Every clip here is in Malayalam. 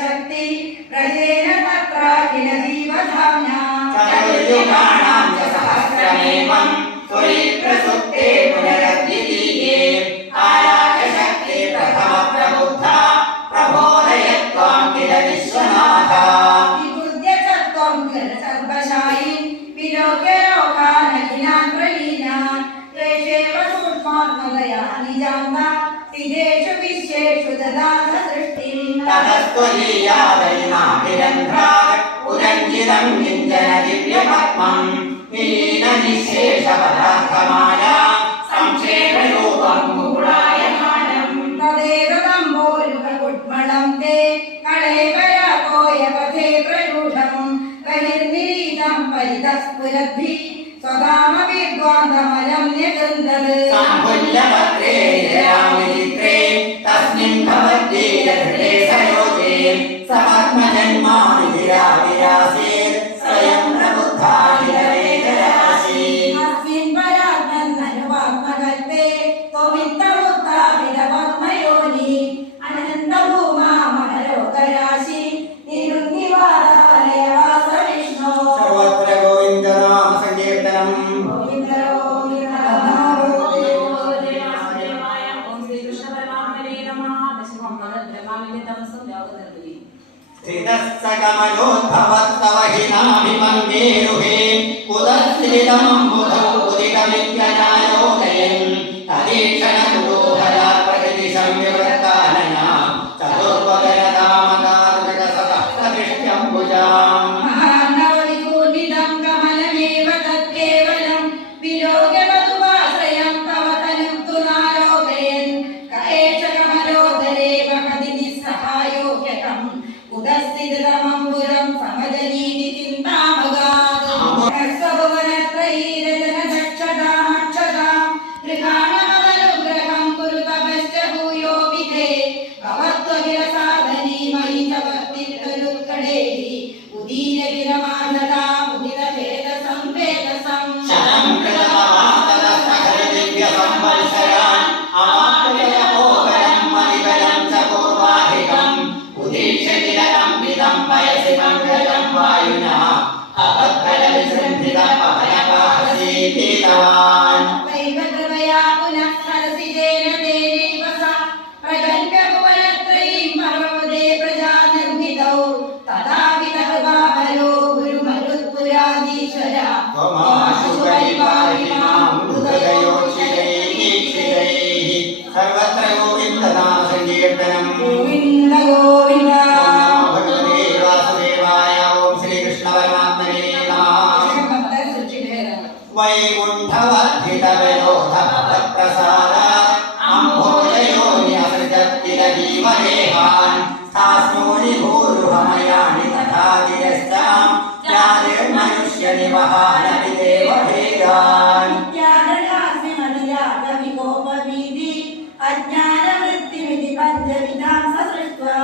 शक्ति प्रजेन तत्र किल जीवधाम्ना चतुर्युगाणां च सहस्रमेवं सुरी प्रसुप्ते पुनरद्वितीये आराकशक्ति प्रथम प्रबुद्धा प्रबोधयत्वां किल विश्वनाथा विबुध्य च त्वं किल सर्वशायी विलोक्य लोकानखिलान् प्रलीनान् तेषेव सूक्ष्मात्मदया निजान्ता सिद्धेषु विश्वेषु ददाथ सृष्टिं ततस्त्वलीया वैनाभिरन्ध्रात् उरञ्जितं किञ्चन दिव्यपद्मं निलीननिःशेषपदार्थमाया संक्षेपरूपं मुकुटायमानं तदेतदम्बोरुहकुट्मलं ते कळेवराकोयपथे प्ररूढं बहिर्निरीतं परितस्फुरद्भिः स्वधामविद्वान्तमलं न्यगन्धत् सम्भुल्यपत्रे जयामित्रे तस्मिन् भवद्गीरधृते सयोजे सपद्मजन्मानि विरासेत् स्वयं प्रबुद्धा किल वेदराशि अस्मिन् परात्मन्ननुवात्मकल्पे त्वमित्तमुत्थापितपद्मयोनि अनन्तभूमा महलोकराशि निरुन्निवादालयवास विष्णो सर्वत्र गोविन्दनाम संकीर्तनम् स्थितस्सकमनोद्भवत्तव हि नाभिमङ्गेरुहे उदस्थितमम्बुधौ उदितमित्यनायोदयन् तदीक्षणकुतूहला प्रकृतिसंविवृत्तानना चतुर्वदनतामकारुजकसहस्रदृष्ट्यम्बुजाम् महानवविपूर्णितं कमलमेव तत्केवलं विलोक्यवधुवाश्रयं तव तनुं तु नालोकयन् क एष कमलोदरे महदि निस्सहायोह्यकम् उदस्थितमम्बुजं समजनीति चिन्तामगात् स्वभुवनत्रयीरजनदक्षतामक्षतां गृहाणमदनुग्रहं कुरु तपश्च भूयो विधे भवत्वकिल साधनी मयि च भक्तिर्गरुत्कडेः उदीर्यविरमानता मुदितचेतसं वेदसं शतं कृतमातदस्तखरदिव्यसंवत्सरान् अमात्मयपोकरं मदिबलं च पूर्वाधिकम् उदीक्ष्य किलकम्पितं पयसि पङ्कजं वायुना अपद्भरविसृन्धितपवनपाहसीतीतवान् वैवकृपया पुनः सरसिजेन देनैव सा प्रकल्प्य भुवनत्रयीं परममुदे प्रजानिर्मितौ तदा विदर्भाभयो गुरुमरुत्पुराधीश्वरा त्वमाशु परिपाहिमां हृदयोक्षितैः सर्वत्र गोविन्दनाम संकीर्तनम् गोविन्द गोविन्द भगवते वासुदेवाय ॐ श्रीकृष्णपरमात्मने नमः वैकुण्ठवर्धितविनोदभवत्प्रसादात् अम्भोजयोनि असृजत् किल जीवदेहान् तास्नोनि भूरुहमयानि तथा गिरश्चां जातिर्मनुष्यनिवहानपि देवभेदान् नित्याननास्मि मनुजातविकोपवीति अज्ञानवृत्तिमिति पञ्चविधां ससृष्ट्वा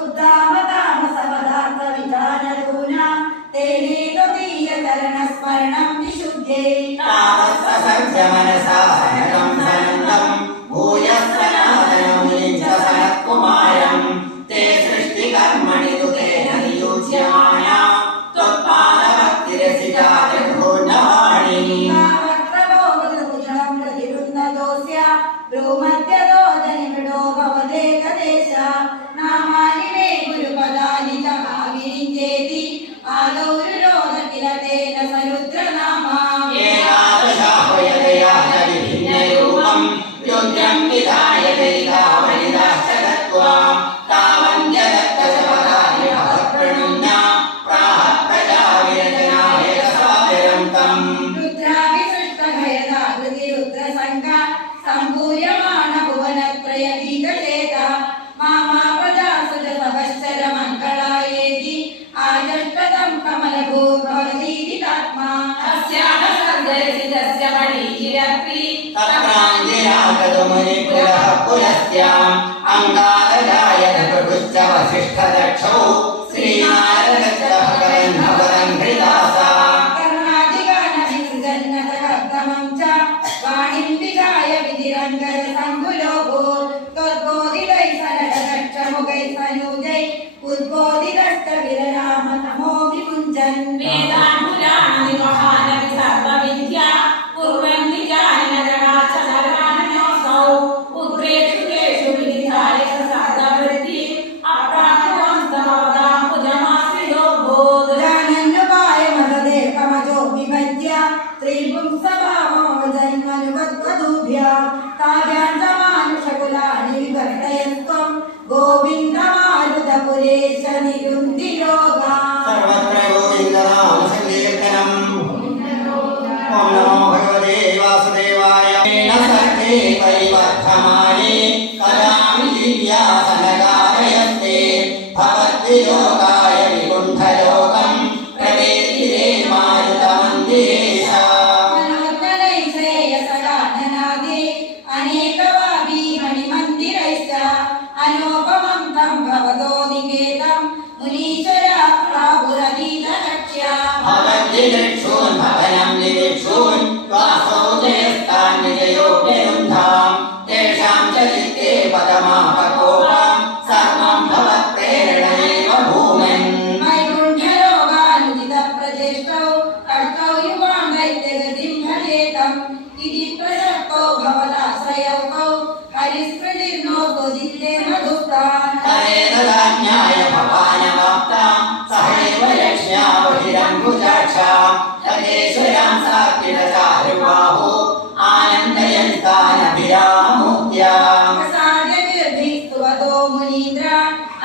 उद्दामतामसपदार्थविधानरूना तेने त्वदीयचरणस्मरणं विशुद्धे तावत्ससर्जमनसा सनकं सनन्दं भूयः सनातनमुनिं च सनत्कुमारं ते सृष्टिकर्मणि तु तेन नियुज्यमाना त्वत्पादभक्तिरसिता त्रिभुवनवाणी वक्त्रभोगभूषणं प्रतिवृन्ददोऽस्य भ्रूमध्यदो जनिमृडो भवदेकदेश नामानि मे गुरुपदानि च आविरिञ्चेति आदौ रुरोध किल तेन सरुद्रनामा एकादशाह्वयतया च विभिन्नरूपं रुद्रं विधाय दैतावनिदाश्च दत्त्वा तावन्यदत्तशपथानि भवत्प्रणुन्या प्राह प्रजाविरचनाय सादरं तम् रुद्राभिसृष्टभयदाकृतिरुद्रसङ्गा सम्भूयमान भुवनत्रयगीतचेता मामा प्रजासुजसवश्चर मङ्गलायेति आजष्टदं कमलभूर्भवतीरितात्मा अस्याः सर्गरसितस्य मणिचिरक्री तत्राञ्जिरागतमुनिपुरः पुलस्त्याम् अङ्गारजायत प्रभुश्च वसिष्ठदक्षौ श्रीनारदश्च भगवन् भवदं हृदासा कर्णादिगानविसृजन्नतकर्दमं च वाणिं विगाय विधिरङ्गजसङ्कुलोभूत् त्वद्बोधितैः सनटदक्षमुखैः सनूजैः ഉദ്ബോധിതസ്തവിരരാമ നമോ വിമുഞ്ചൻ വേദാൻപുരാണി മഹാനവി സർവവിദ്യ കുർവന്തി ജാനനഗണാചരണാനോസൗ പുത്രേഷു കേഷു വിനിധായ സർവവൃത്തി അപ്രാപ്തവംസ്തമവതാം പുജമാശ്രിതോ ബോധ ജാനന്യുപായ മതദേഹമജോ വിഭജ്യ ത്രിപുംസഭാവോ ജന്മനുവദ്വധൂഭ്യ താര്യാന്തമാനുഷകുലാനി വിവർത്തയസ്ത്വം ഗോവിന്ദമാരുതപുരേശ നിരുന്തിയോഗാ സർവത്ര ഗോവിന്ദനാമ സങ്കീർത്തനം. ഓം നമോ ഭഗവതേ വാസുദേവായ. സഖേ പരിവർദ്ധമാനേ കലാമി ദിവ്യാസനകാരയസ്തേ ഭവദ്വിയോഗായ വികുണ്ഠലോകം പ്രവേദിരേ മാരുതമന്ദിരേശ. മനോജ്ഞനൈശ്രേയസഗാനനാദേ അനേകവാഭീ മണിമന്ദിരൈശ്ച അനോപമം തം ഭവതോ നികേതം മുനീശ്വരാ പ്രാപുരതീതലക്ഷ്യാ ഭവദ്വിലക്ഷൂൻ ഭവനം നിരീക്ഷൂൻ വാസോ ജയസ്ഥാൻ വിജയോപ്യരുന്ധാം തേഷാം ചരിത്രേ പദമാപകോപാം സർവം ഭവത്പ്രേരണൈവ ഭൂമൻ. വൈകുണ്ഠലോകാനുദിതപ്രചേഷ്ടൗ കർത്തൗ യുവാം ദൈത്യഗതിം ഭജേതം ഇതി പ്രസക്തോ ഭവതാശ്രയൗകൗ ഹരിസ്മൃതിർനോതോ ജിത്തേ മധുസ്താൻ തരേതദാജ്ഞായ ഭവാനവാപ്താം സഹൈവ ലക്ഷ്മ്യാ ബഹിരംബുജാക്ഷാം തദേശ്വരാം സാത്വികചാരുബാഹോ ആനന്ദയന്താനഭിരാമമൂർത്യാം. പ്രസാദ്യഗീർഭിസ്തുവതോ മുനീന്ദ്ര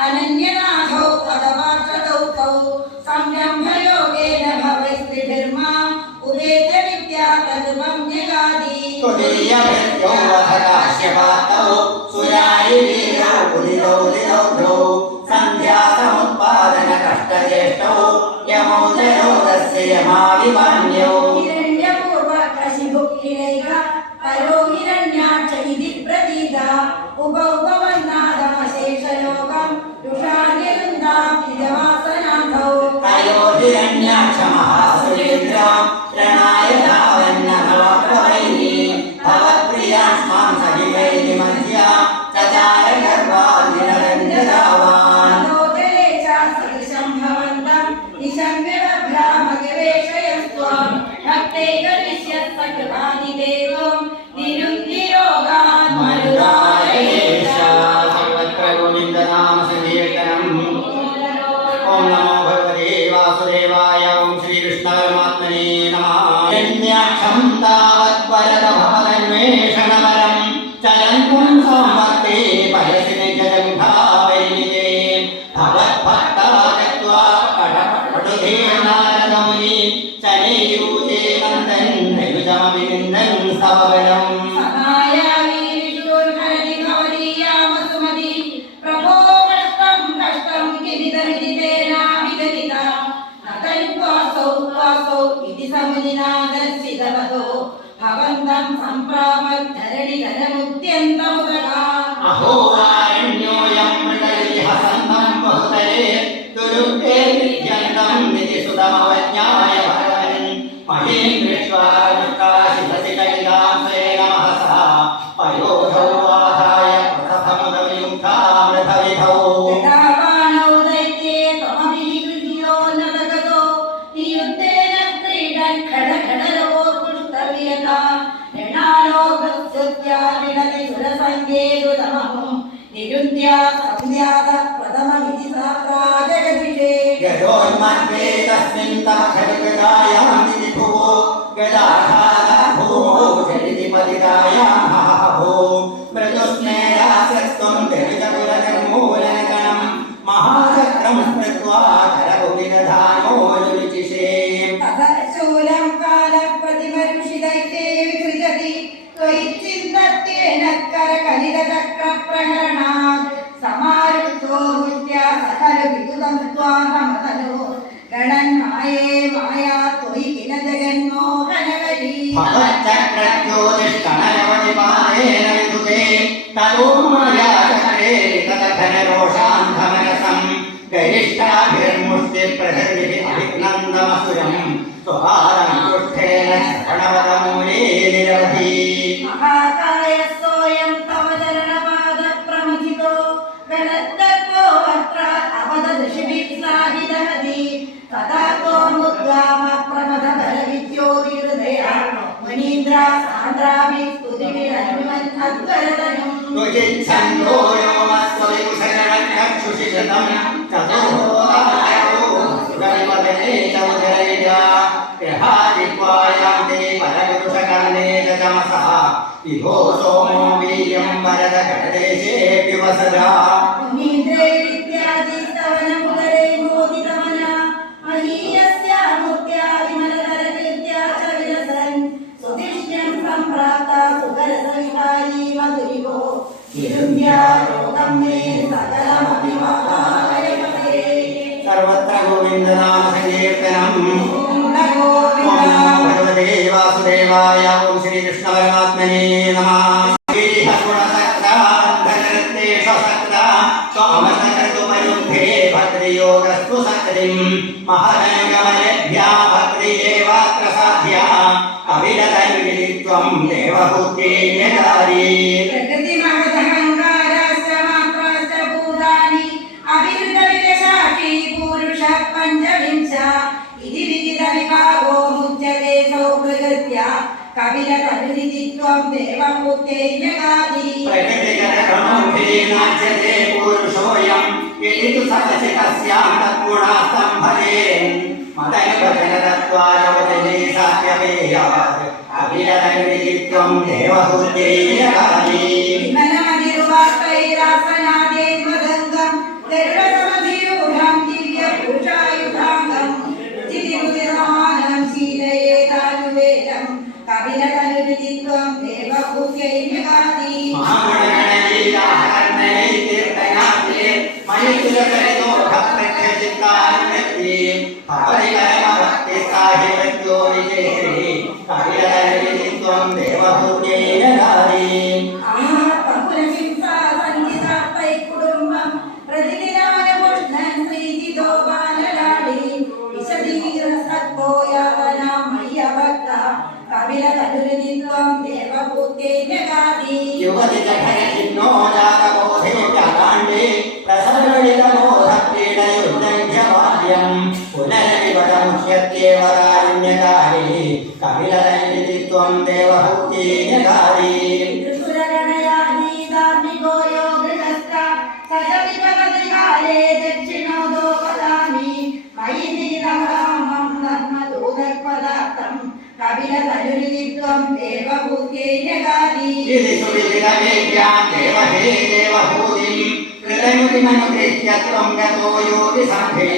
അനന്യനാഥൗ പദവാർഷദൗ തൗ സംരംഭയോഗേന ഭവൈസ്ത്രിഭിർമാ ഉപേതവിദ്യാ തദ്വം ജഗാദി തുരീയഭൃത്യോ വധ കാശ്യപാത്തൗ സുരാരിവീരോ പുലിരൗലിരൗദ്രൗ സന്ധ്യാസമുത്പാദന കഷ്ടചേഷ്ടൗ യമൗ ജരോദസ്യ യമാവിവാന്യൗ. ഹിരണ്യപൂർവ കശിഭുക്കിലൈക പരോ ഹിരണ്യാക്ഷ ഇതി പ്രതീത ഉപൗപവന്നാദമശേഷലോകം രുഷാര്യവൃന്ദാം ഇതവാസനാഥൗ തയോ ഹിരണ്യാക്ഷ മഹാസുരേന്ദ്രാം പ്രണായ ധാവന്നഭവൈനി ഭവത്പ്രിയാസ്മാം സഹിതൈനി മധ്യ ചചാര ഗർഭാദിനരഞ്ജതാവാൻ. മനോജലേ ചാസദൃശം ഭവന്തം നിശമ്യവഭ്രാമഗവേഷയസ്ത്വാം ഭക്തൈകവിശ്യസ്തകൃപാനി ദേവം നിരുദ്ധിരോഗാൻ മരുതായേഷ. സർവത്ര ഗോവിന്ദനാമ സങ്കീർത്തനം. ഓം നമോ ഭഗവതേ വാസുദേവായ. ഓം ശ്രീകൃഷ്ണപരമാത്മനേ നമഃ. ഹിരണ്യാക്ഷം താവത് വരദ ഭവതന്വേഷണപരം ചരന്തും സംവർത്തേ പയസി നിജജംഘാവൈനിതേ ഭവദ്ഭക്താഗത്വാ കടപടുധേ നാരദമുനി ശനേയൂജേ നന്ദൻ ധനുജമവിനിന്ദൻ സവബലം. സഹായാമി വിഷ്ണുർഹരതി ഭവതീയാമസുമതി പ്രഭോ കഷ്ടം കഷ്ടം കിമിതമിതി തേനാവിഗതിത നതൻവാസൗ വാസൗ ഇതി സമുനിനാ ദർശിതവതോ ഭവന്തം സംപ്രാപദ്ധരണിധരമുദ്യന്തമുദകാ അഹോ ആരണ്യോയം മൃഗരിഹസന്തം ബഹുതരേ ദുരുക്തേ വിദ്യന്തം നിധിസുതമവജ്ഞായ ഭഗവൻ മഹേന്ദ്രശ്വാരുഷ്കാശിതസികലിതാംസേ നമഃ പയോധൗ ആധായ പ്രസഭമുദവിയുക്താമൃതവിധൗ. യഥാവാണൗ ദൈത്യേ ത്വമപി കൃതിയോ നതഗതോ നിയുദ്ധേന ക്രീഡൻ ഖഡഖഡലോർപുഷ്ടവ്യതാ രണാലോകസ്തുത്യാ വിടതി സുരസംഗേതുതമഹം നിരുദ്ധ്യാ സംധ്യാത പ്രഥമമിതി സാപ്രാജഗതിഷേ ഗജോന്മദ്വേ തസ്മിൻ തവ ഖഡ്ഗദായാം വിഭുവോ ഗദാഘാത ഭൂമോ ജലിതി പതിതായാം ഹഹഭൂ മൃദുസ്മേരാസസ്ത്വം ധനുജകുലകർമൂലനഗണം മഹാചക്രം സ്മൃത്വാ കരഭുവിദധാനോ രുചിഷേ. തഥശൂലം കാലപ്രതിമരുഷിദൈത്യേ വിസൃജതി ത്വയിച്ചിന്തത്യേന കരകലിതചക്രപ്രഹരണാത് സമാരുദ്ധോ മുഷ്ട്യാ സകല വിദുതം ത്വാമതനോ ഗണന്മായേ മായാ ത്വയി കില ജഗന്മോഹനകരീ ഭവച്ചക്രജ്യോതിഷ്കണരവതി छन्दोयोमस्वविभूषणचक्षुषिषतं चतुर्होरायो सुरविमदने चौधरैजा यहादित्वायां ते परपुरुषकर्णे चमसः विभो सोमो वीर्यं वरदकटदेशेऽप्युपसदा मुनीन्द्रे विद्यादि स्तवनमुदरे मोदितमना महीयस्य मूर्त्या विमलधरकीर्त्या च विलसन् सुदिष्ण्यं सम्प्राप्ता सुकरसविहारी मधुरिभो विरुध्या लोकं मे सकलमपि महालयपते सर्वत्र गोविन्दनाम संकीर्तनम् ॐ नमो भगवते वासुदेवाय ॐ श्रीकृष्णपरमात्मने नमः भक्तियोगस्तु सक्तिं महदनुगमनेभ्यः भक्तिरेवात्र साध्या अभिरतैर्विदित्वं देवभूत्येयकारी प्रकृतिमहदहङ्कारस्य मात्राश्च भूतानि अभिवृद्धविदशाखी पुरुषः पञ्चविंश इति विदितविभागो मुच्यते सौ प्रकृत्या कपिलतनुनिधित्वं देवभूत्यैर्यगादि प्रकृतिगतक्रमोऽभिनाच्यते पुरुषोऽयं इति तु सपचितस्यां तत्गुणास्तम्भजेन् मदनुभजनतत्त्वायोजने सात्यपेयात् अभिरतनुनिधित्वं देवभूत्यैर्यगादि विमलमधिरुवाक्तैरासनादेर्मदङ्गं गरुडसमधिरूढं दिव्यभूषायुधाङ्गं रुचितिरुचिरमानं शीलयेतानुवेदं कपिलतनुनिधित्वं देवभूत्यैर्यगादि कपिलतनुनिधित्वं देवभूत्यैर्यगादि युवति जठरचिन्नो जातबोधे प्याकाण्डे प्रसरणितमोधक्रीडयुद्धं पुनरविपदमुच्यत्येव कारुण्यकारी कपिलतनुनिधित्वं देवभूत्यैर्यगादि त्रिपुरगणयानी धार्मिको योगृहस्थ सजविपदकाले दक्षिणो दोपदामि मयि निरहमं धर्मदूतपदार्थं कपिलतनुनिधित्वं देवभूत्यैर्यगादि इति सुविदितवेद्यां देवहे देवभूतिं कृतयुतिमनुगृह्य त्वं गतो योगिसङ्घे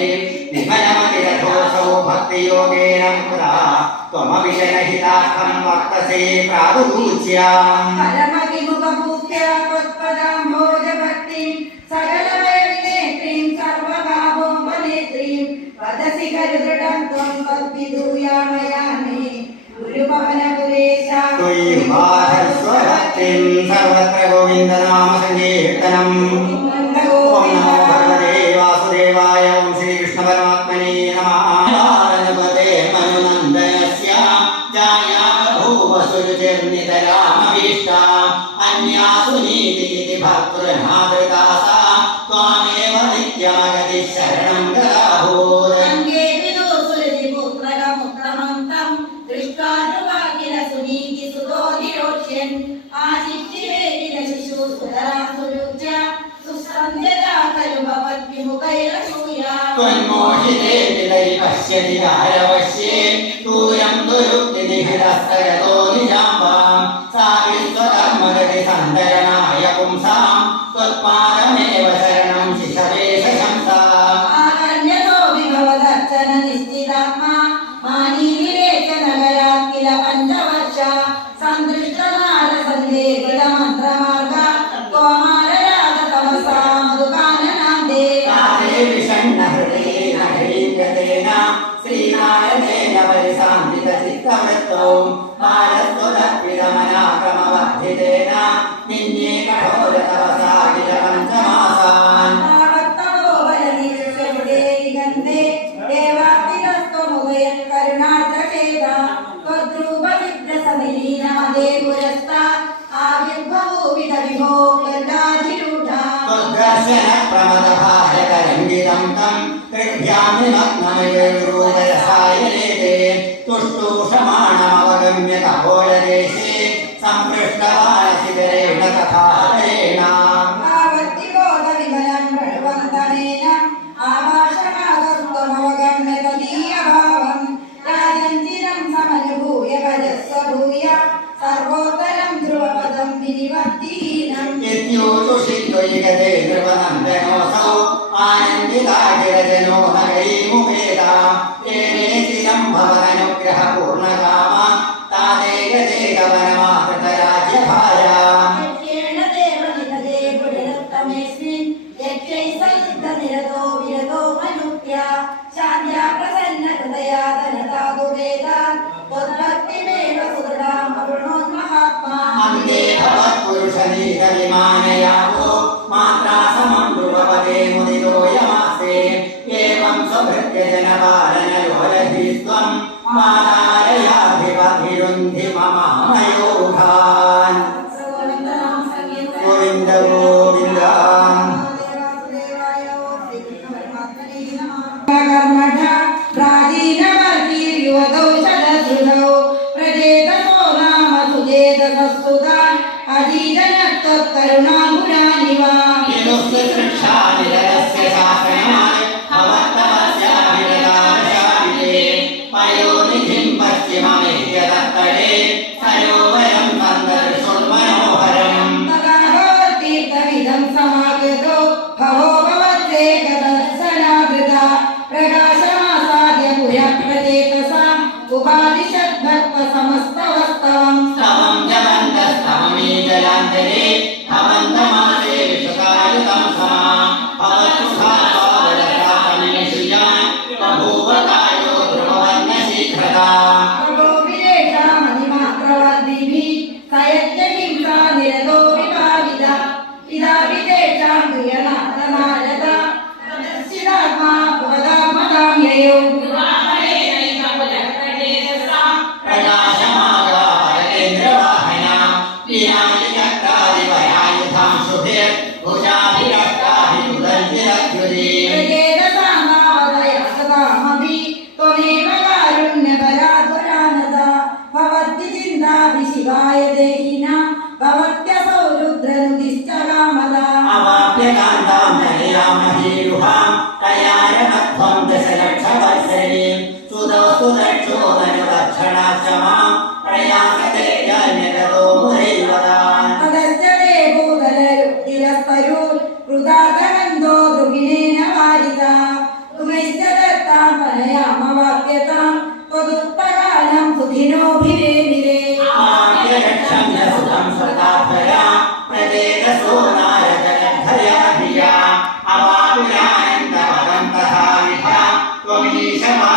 विमलमतिरथोऽसौ भक्तियोगेन मुदा त्वमविजनहितार्थं वर्तसे प्रादुभूच्याम् परमविमुखभूत्या त्वत्पदाम्भोजभक्तिं सकलवैर्नेत्रीं सर्वभावोपनेत्रीं वदसि खलु दृढं त्वं तद्विधूयामयामि गुरुभवनपुरेश स्वभक्तिं सर्वत्र गोविन्दनाम संकीर्तनम् ॐ नमो भगवते वासुदेवाय ॐ श्रीकृष्णपरमात्मने नमः अनुपते मनुनन्दनस्य जाया बभूव सुरुचिर्नितरामभीष्टा अन्यासु नीतिः भक्तृनादृता सा त्वामेव नित्यमगतिः शरणं गदाभूत् अङ्गे विदुसुरजिपुत्रकमुत्तमं तं दृष्ट्वा ध्रुवाकिल सुनीतिसुतोधिरोच्यन् आशिष्टिरे किल शिशुसुतरासुयुज्य सुसन्ध्यता खलु भवद्विमुखैरसूया त्वन्मोहिते विलै पश्यति गारवश्ये तूयं दुरुक्तिनिहितस्तगतो निजाम्बां सा विश्वकर्मगति सन्दरणाय पुंसां त्वत्पादमेव शरणं शिशवे शशंसा आकर्ण्यतो विभवदर्चन निश्चितात्मा मानीनिरेचनगरात् किल पञ्चवर्ष सन्दृष्टनारसन्देहितमन्त्रमार्ग त्वमाररागतमसा मधुकाननान्दे काले विषण्णहृदयेन हरीन्द्रतेन श्रीनारायणेन परिशान्तितचित्तवृत्तौ बालस्त्वदर्पितमनाक्रमवर्धितेन निन्ये कठोरतपसा किल पञ्चमासान् तावत्तवो बलनिर्षुदे गन्धे देवातिरस्त्वमुदयत् करुणार्द्रकेता त्वद्रूपचित्रसमिलीनादे पुरस्तात् आविर्भवोऽविधविभो गर्गाधिरूढा त्वद्दर्शनप्रमदभारतरङ्गितं तं त्रिभ्यां निमग्नमयूरोदयसायलेते तुष्टूषमाणमवगम्य कपोलदेशे सम्पृष्टवानशिखरेण तथा हरेण विरतो विरतो मनुप्या शान्त्या प्रसन्नहृदया धनतादु वेदा त्वद्भक्तिमेव सुदृढाम् अवृणोन्महात्मा अन्ते भवत्पुरुषनीतविमानयातो मात्रा समं ध्रुवपदे मुदितो यमास्ते एवं स्वभृत्यजनपालनयोरधिस्त्वं मातारयाधिपतिरुन्धि ममामयोधान् गोविन्द गोविन्द कर्मठ प्राचीनवर्गीर्युवतौ शतश्रुतौ प्रजेतसो नाम सुजेतसस्तुतान् अजीजनत्वत्करुणाङ्गुरानिव यदुःसृक्षानिरस्य शासनाय भवत्तमस्याभिरदाशाविते पयोनिधिं पश्चिममेह्यदत्तडे सरोवरं तन्दर्शुर्मनोहरम् तदाभवतीर्थमिदं समागतो भवो भवत्येकदर्शनावृता प्रकाशमासाद्य पुरप्रचेतसाम् उपादिशद्भक्तसमस्तवस्तवम् स्तवं जवन्तस्तवमीजलान्तरे भवन्तमासे विश्वकायुतं समा भवत्सुखापावरतातमेषुयान् बभूव कायो ध्रुववर्णशीघ्रता विरेषामधिमात्रवद्भिः सयज्ञहिंसा निरतो विभाविता इदापि तेषां प्रियनाथनारदा प्रदर्शितात्मा भवदात्मतां ययो प्रकाशमागाहरेन्द्रवाहना प्रियादिकर्तादिवयायुधां शुभे भुजाभिरक्ताभिमुदन्तिरद्युदे प्रजेतसामावदयसतामपि त्वमेव कारुण्यबलाध्वरानदा भवद्विचिन्तापि शिवाय देहिना भवत्यसौ रुद्रनुदिश्च रामदा अवाप्यकान्तां नयामहीरुहां तयारमध्वं दशलक्षवत्सरीं सुदोस्तु दक्षो मनुलक्षणाश्च मां प्रयासते यन्यगतो मुरैवदान् तदश्च देवोदरयुक्तिरस्तरुः कृतार्थगन्धो द्रुहिणेन वारिता तुमैश्च दत्तां पनयामवाप्यतां त्वदुक्तकालं सुधिनोभिरेभिरे आप्यरक्षं च सुतं स्वतात्मया प्रजेतसो नारदलब्धया धिया अवापुरानन्दभवन्तः विधा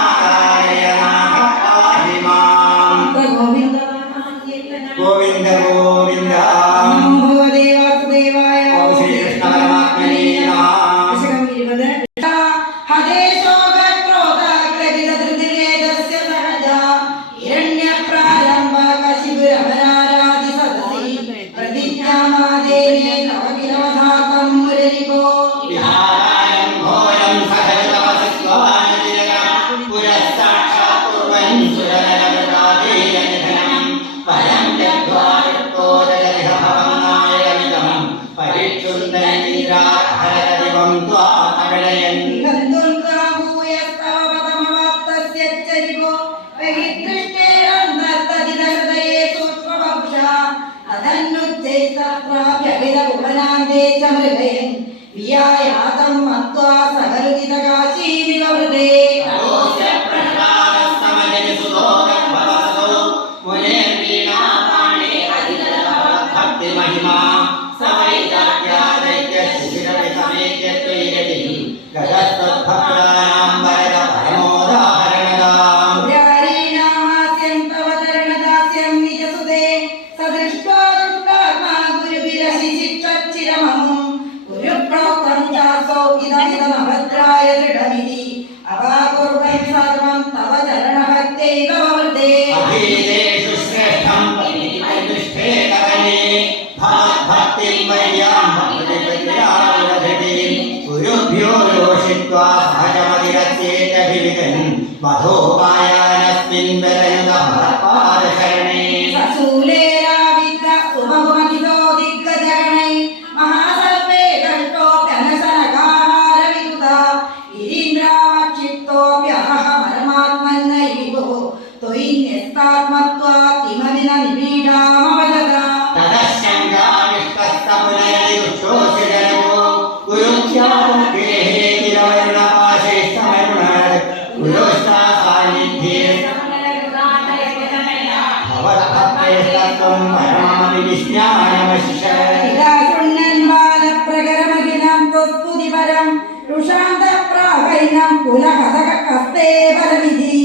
त्वमीशमादारयनाः पाहि माम् गोविन्द गोविन्द गोविन्द नमो भगवते वासुदेवाय ॐ श्रीकृष्णपरमात्मने नमः हदेशोगत्रोदाग्रहितधृतिरेदस्य सहजा हिरण्यप्रारम्भकशिबिरभरारादिसदसि प्रतिज्ञामादेने नवकिलवधातं मुररिपो विहारायं घोरं सहजतपसस्वानतिलकं पुरस्साक्षात् कुर्वन् सुरनरमृताधीरनिधनं वयं त्यक्त्वा युक्तोदयः भवं नायकमिदं परिच्छुन्दनीराहरदिवं त्वामगणयन् वियायातं मत्वा सहरुदितकाशीविवृते ततोऽस्य प्रह्लादस्तमजनिसुतो गद्भवसतो मुनेर्वीणापाणे अधिगतभक्तिमहिमा स वै जात्यादैत्यशिशिरविसमेत्यत्वैरतिः गतस्तद्भक्तानां वरद परमोदाहरणदाम् पुरारीणामास्यं तव तरणदास्यं निजसुते सदृष्ट्वा दुष्टात्मा गुरुभिरशिशिक्षच्चिरममुं गुरुप्रोक्तं चासौ इदमिदमभद्राय दृढमिति अवाकुर्वन् सर्वं तव चरणभक्त्यैव ववृते अभीतेषु श्रेष्ठं प्रतिष्ठेतकने भवद्भक्तिं वैयां भक्तिप्रतिराविरधितीं गुरुभ्यो योषित्वा सहजमतिरस्येत्यभिविदन् वधोपायानस्मिन् व्यतयुतभवत्पादशरणे सशूलेराविद्ध सुबहुमतितो दिग्गजगणै महासर्वे कष्टोऽप्यनशनकाहारविदुता गिरीन्द्रावक्षिप्तोऽप्यहमरमात्मन्नैवो त्वयि न्यस्तात्मत्वात् किमपि न निबीढामवदत तदस्यङ्गाविष्टस्तमुनययुष्टोऽसिजनो गुरुख्यातगेहे किलवर्णपाशेष्टमरुणात् गुरुस्ता सान्निध्ये भवद्भक्तेस्तत्त्वं परमाविनिज्ञानमशिष इदा शृण्वन् बालप्रकरमखिलं സ്വസ്തുതിപരം രുഷാന്തപ്രാഹൈനം കുലകഥകസ്തേ ബലവിധി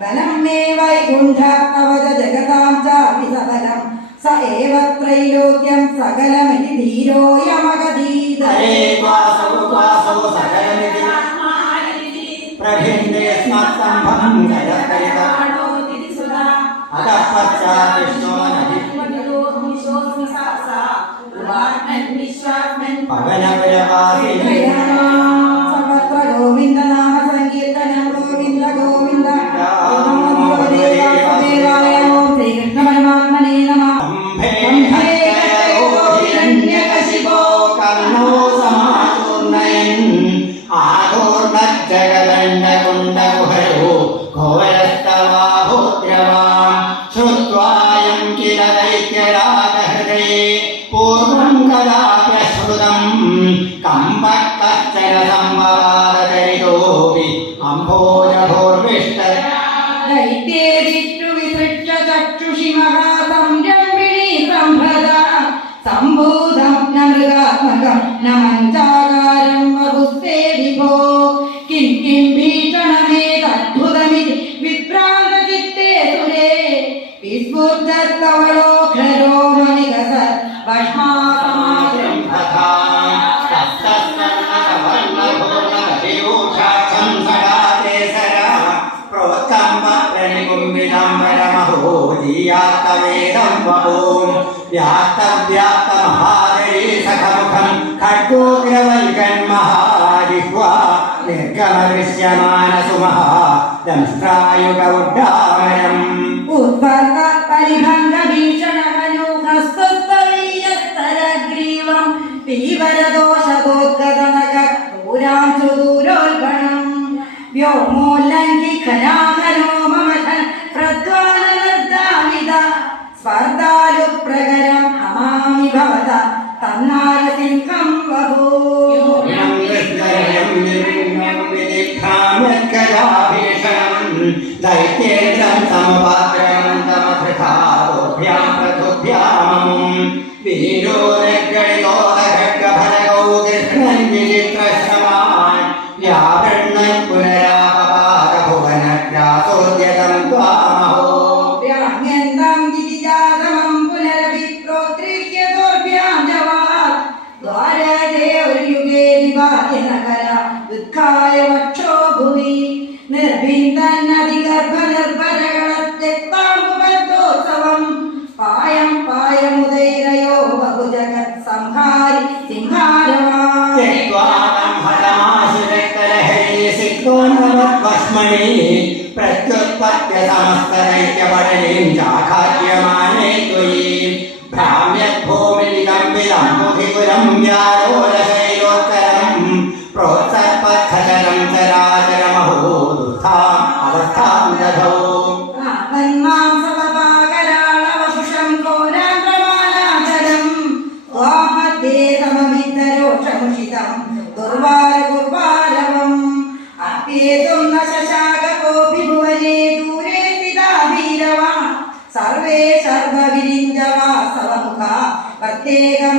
ബലം മേ വൈകുണ്ഠ അവജ ജഗതാം ചാപി സബലം സ ഏവ ത്രൈലോക്യം സകലമിതി ധീരോയമഗധീത ഹരേ വാസവ സകലമിതി പ്രഭിന്ദേ സ്മത്സംഭം ജയകരിത അതഃ പശ്ചാത് വിഷ്ണോനധി പവനപുരവാസിനി സർവത്ര ഗോവിന്ദ നാമ സങ്കീർത്തനം ഗോവിന്ദ ഗോവിന്ദ വാസുദേവായ ഓം ശ്രീകൃഷ്ണ പരമാത്മനേ നമഃ ഹിരണ്യകശിപോ കർണോ സമാചൂർണയൻ ആഘോർണജ്ജഗദണ്ഡകുണ്ഡകുഹരോ ഘോരസ്തവാഭോദ്രവാം ശ്രുത്വായം കില ദൈത്യരാജഹൃദയേ പൂർവം കഥാപ്യശ്രുതം കമ്പക്കശ്ചന സംഭവാദചരിതോപി അംഭോജഭോർവിഷ്ട ദൈത്യേരിറ്റു വിസൃഷ്ട ചക്ഷുഷി മഹാസംരംഭിണീ സംഭ്രത സംഭൂതം ന മൃഗാത്മകം ന മഞ്ചാകാരം വപുസ്തേ വിഭോ കിം കിം ഭീഷണമേതദ്ഭുതമിതി വിഭ്രാന്തചിത്തേ സുരേ വിസ്ഫുർദ്ധത്തവളോഘ്രോ മണികസത് ഭസ്മാസമാശ്രം ഉത്പർഗ പരിഭംഗ ഭീഷണകനു ഹസ്തസ്ഥലീയസ്തരഗ്രീവം തീവരദോഷദോദ്ഗതനക ദൂരാം സുദൂരോൽപണം വ്യോമോല്ലംഘി ഖനാഖനോ മമഥൻ പ്രദ്വാനനർദ്ദാവിത സ്പർദ്ധാലു പ്രകരം അമാമി ഭവത തന്നാരസിംഹം വഭൂ ദൈത്യേന്ദ്രം സമപാത്രമന്തമധൃതാഭ്യാം പ്രതുഭ്യാമം വീരോരഗണിതോദഖഡ്ഗഭരഗോ ഗൃഹ്ണൻ വിചിത്രശ്രമാൻ വ്യാവൃണ്ണൻ പുനരാപപാദഭുവനഗ്രാസോദ്യതം ത്വാമഹോ വ്യാമ്യന്തം ഗിരിജാതമം പുനരഭിപ്രോത്രിക്യതോഭ്യാം ജവാത് ദ്വാരേ ഒരു യുഗേ നിവാദ്യനകര ദുഃഖായ വക്ഷോ ഭുവി നിർഭിന്ദന്നധിഗർഭ നിർഭരകളത്തെക്താമുപദോത്സവം പായം പായമുദൈരയോ ബഹുജഗത് സംഹാരി സിംഹാരവാൻ പ്രത്യുത്പത്യ സമസ്തദൈത്യപടലീം ചാഖാദ്യമാനേ ത്വയി ഭ്രാമ്യദ്ഭൂമിലിതം വിദംബുധിപുരം വ്യാരോലശൈലോത്തരം പ്രോത്സർപ്പദ്ധചരം ചരാചരമഹോ ദുഃഖാം അവസ്ഥാം ദധോ മാംസപപാകരാളവപുഷം ഘോരാന്ത്രമാനാചരം ത്വാമധ്യേ സമമിത്തരോഷമുഷിതം ദുർവാരകുർവാരവം അപ്യേതും ന ശശാക കോപി ഭുവനേ ദൂരേ സ്ഥിതാ ഭീരവാ സർവേ സർവവിരിഞ്ചവാസവമുഖ പ്രത്യേകമ